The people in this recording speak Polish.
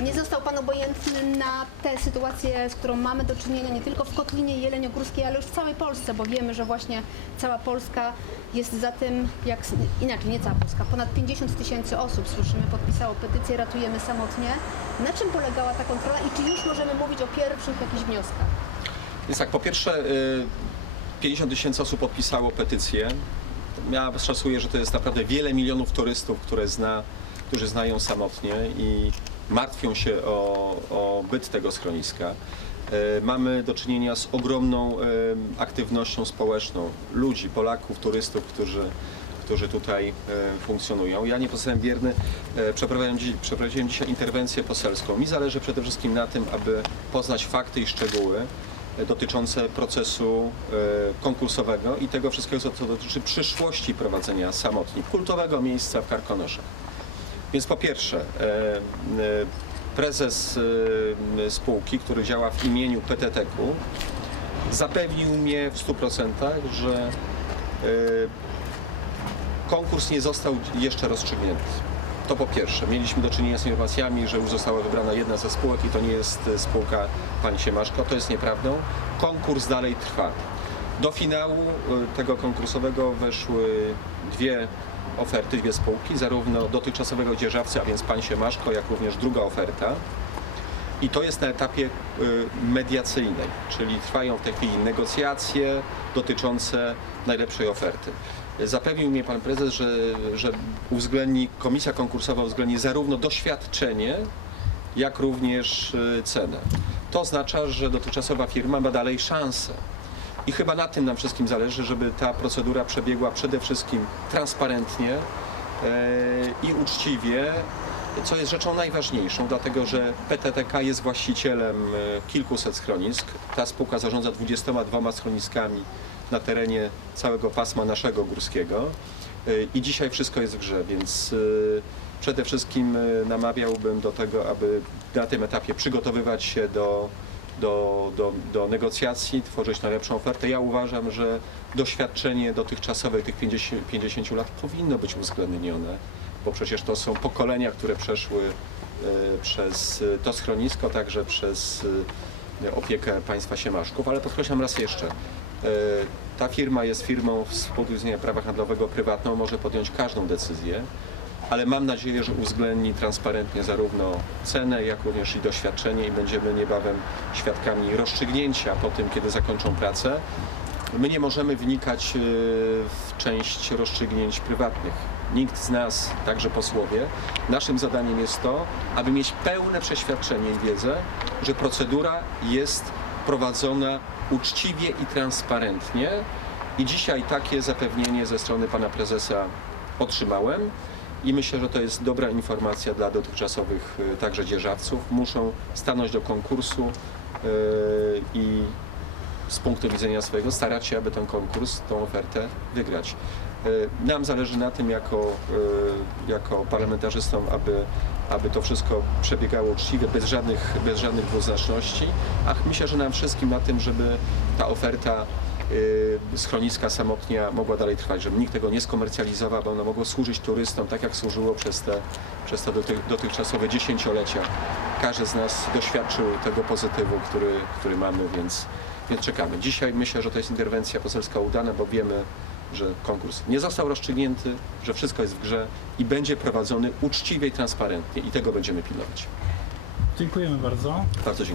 Nie został Pan obojętny na tę sytuację, z którą mamy do czynienia nie tylko w Kotlinie Jeleniogórskiej, ale już w całej Polsce, bo wiemy, że właśnie cała Polska jest za tym, jak inaczej, nie cała Polska, ponad 50 tysięcy osób, słyszymy, podpisało petycję Ratujemy Samotnie. Na czym polegała ta kontrola i czy już możemy mówić o pierwszych jakichś wnioskach? Więc tak, po pierwsze y, 50 tysięcy osób podpisało petycję. Ja szacuję, że to jest naprawdę wiele milionów turystów, które zna, którzy znają samotnie i martwią się o, o byt tego schroniska. Y, Mamy do czynienia z ogromną y, aktywnością społeczną ludzi, Polaków, turystów, którzy, którzy tutaj e, funkcjonują. Ja nie pozostałem bierny, e, przeprowadziłem, dzi- przeprowadziłem dzisiaj interwencję poselską. Mi zależy przede wszystkim na tym, aby poznać fakty i szczegóły e, dotyczące procesu e, konkursowego i tego wszystkiego, co dotyczy przyszłości prowadzenia samotni, kultowego miejsca w Karkonoszach. Więc po pierwsze, e, e, prezes e, spółki, który działa w imieniu PTT-ku, zapewnił mnie w 100%, że konkurs nie został jeszcze rozstrzygnięty. To po pierwsze. Mieliśmy do czynienia z informacjami, że już została wybrana jedna ze spółek i to nie jest spółka pani Siemaszko. To jest nieprawdą. Konkurs dalej trwa. Do finału e, tego konkursowego weszły dwie oferty, dwie spółki, zarówno dotychczasowego dzierżawcy, a więc pan Siemaszko, jak również druga oferta. I to jest na etapie y, mediacyjnej, czyli trwają w tej chwili negocjacje dotyczące najlepszej oferty. Zapewnił mnie pan prezes, że, że uwzględni, komisja konkursowa uwzględni zarówno doświadczenie, jak również y, cenę. To oznacza, że dotychczasowa firma ma dalej szansę. I chyba na tym nam wszystkim zależy, żeby ta procedura przebiegła przede wszystkim transparentnie e, i uczciwie, co jest rzeczą najważniejszą, dlatego że PTTK jest właścicielem e, kilkuset schronisk. Ta spółka zarządza 22 schroniskami na terenie całego pasma naszego górskiego E, i dzisiaj wszystko jest w grze, więc przede wszystkim namawiałbym do tego, aby na tym etapie przygotowywać się do do, do, do negocjacji, tworzyć najlepszą ofertę. Ja uważam, że doświadczenie dotychczasowe tych 50, 50 lat powinno być uwzględnione, bo przecież to są pokolenia, które przeszły e, przez to schronisko, także przez e, opiekę państwa Siemaszków, ale podkreślam raz jeszcze, e, ta firma jest firmą z punktu widzenia prawa handlowego prywatną, może podjąć każdą decyzję, ale mam nadzieję, że uwzględni transparentnie zarówno cenę, jak również i doświadczenie i będziemy niebawem świadkami rozstrzygnięcia po tym, kiedy zakończą pracę. My nie możemy wnikać e, w część rozstrzygnięć prywatnych. Nikt z nas, także posłowie, naszym zadaniem jest to, aby mieć pełne przeświadczenie i wiedzę, że procedura jest prowadzona uczciwie i transparentnie. I dzisiaj takie zapewnienie ze strony pana prezesa otrzymałem i myślę, że to jest dobra informacja dla dotychczasowych y, także dzierżawców. Muszą stanąć do konkursu y, i z punktu widzenia swojego starać się, aby ten konkurs, tą ofertę wygrać. Y, Nam zależy na tym jako, jako parlamentarzystom, aby, aby to wszystko przebiegało uczciwie, bez żadnych, bez żadnych dwuznaczności, a myślę, że nam wszystkim na tym, żeby ta oferta schroniska samotnia mogła dalej trwać, żeby nikt tego nie skomercjalizował, bo ono mogło służyć turystom tak jak służyło przez te, przez te doty, dotychczasowe dziesięciolecia. Każdy z nas doświadczył tego pozytywu, który, który mamy, więc, więc czekamy. Dzisiaj myślę, że to jest interwencja poselska udana, bo wiemy, że konkurs nie został rozstrzygnięty, że wszystko jest w grze i będzie prowadzony uczciwie i transparentnie i tego będziemy pilnować. Dziękujemy bardzo. Bardzo dziękuję.